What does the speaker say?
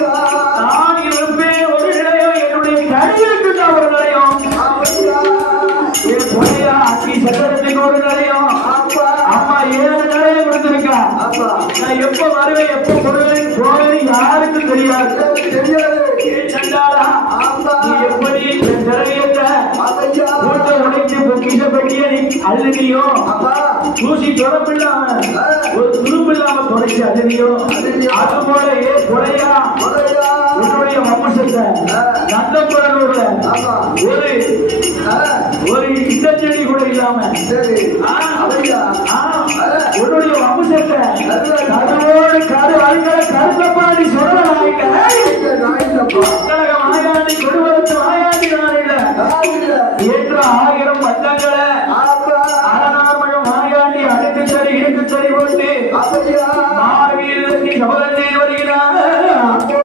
நான் இருப்பேன் ஒரு நிலையம், என்னுடைய கடைகளுக்கு ஒரு நிலையம், என் பொண்ணையா அக்கி சட்டத்துக்கு ஒரு நிலையம். அம்மா 7 நிலையம் கொடுத்திருக்கா. நான் எப்ப வருவேன் எப்ப போடுவேன் போவேன் யாருக்கும் தெரியாது. சண்டாளா நீ எப்படி திறமையற்ற கூட்ட உடைத்து பொக்கிஷ பெட்டியை அழுதியோ, தூசி தொடப்பில்லாம ஒரு துருப்பு இல்லாம தொடச்சி அழுதியோ, அது போல கொலையா உன்னுடைய வம்சத்தை நந்தபுரனோட ஒரு இண்டச்செடி கூட இல்லாம உன்னுடைய வம்சத்தை கடவோடு கரு அழுகிற கருத்தப்பாடி சொல்லலாங்க. மாயாண்டி கொடுவரத்து மாயாண்டி நான் இல்ல என்ற 1000 பட்டங்களை